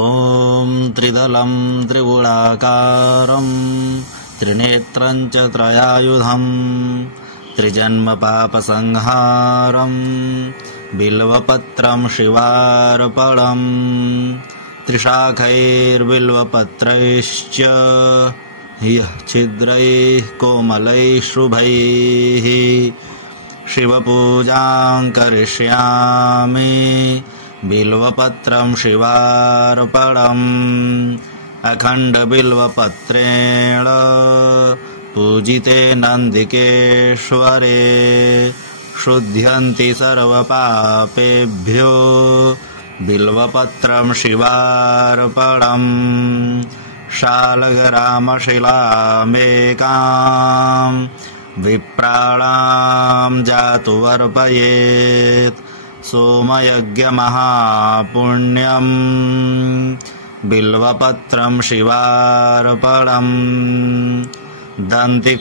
ॐ त्रिदलं त्रिगुणाकारं त्रिनेत्रं च त्रयायुधं त्रिजन्मपापसंहारं बिल्वपत्रं शिवार्पणम् त्रिशाखैर्बिल्वपत्रैश्च ह्यः छिद्रैः कोमलैः शुभैः शिवपूजां करिष्यामि बिल्वपत्रं शिवार्पणम् अखण्डबिल्वपत्रेण पूजिते नन्दिकेश्वरे शुध्यन्ति सर्वपापेभ्यो बिल्वपत्रं शिवार्पणम् शालग्रामशिलामेकां विप्राणां जातु वर्पयेत् सोमयज्ञमहापुण्यम् बिल्वपत्रं शिवार्पणम् दन्तिकोटिसहस्राणि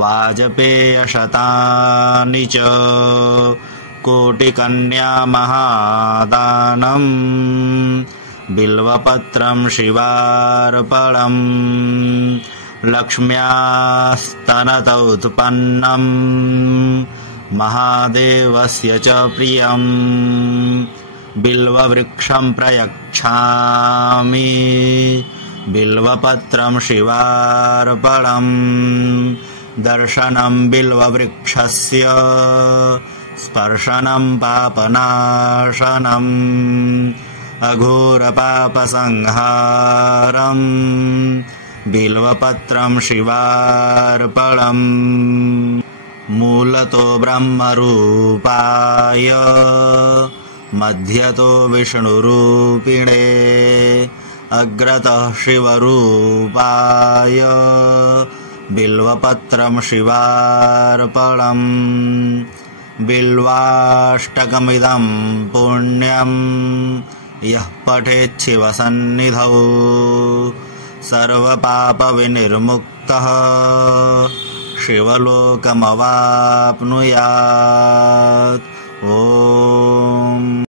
वाजपेयशतानि च कोटिकन्यामहादानम् बिल्वपत्रं शिवार्पणम् लक्ष्म्यास्तनतोत्पन्नम् महादेवस्य च प्रियम् बिल्ववृक्षं प्रयच्छामि बिल्वपत्रं शिवार्पणम् दर्शनं बिल्ववृक्षस्य स्पर्शनं पापनाशनम् अघोरपापसंहारम् बिल्वपत्रं शिवार्पणम् मूलतो ब्रह्मरूपाय मध्यतो विष्णुरूपिणे अग्रतः शिवरूपाय बिल्वपत्रं शिवार्पणम् बिल्वाष्टकमिदं पुण्यम् यः पठेत् शिवसन्निधौ सर्वपापविनिर्मुक्तः शिवलोकमवाप्नुयात्। ॐ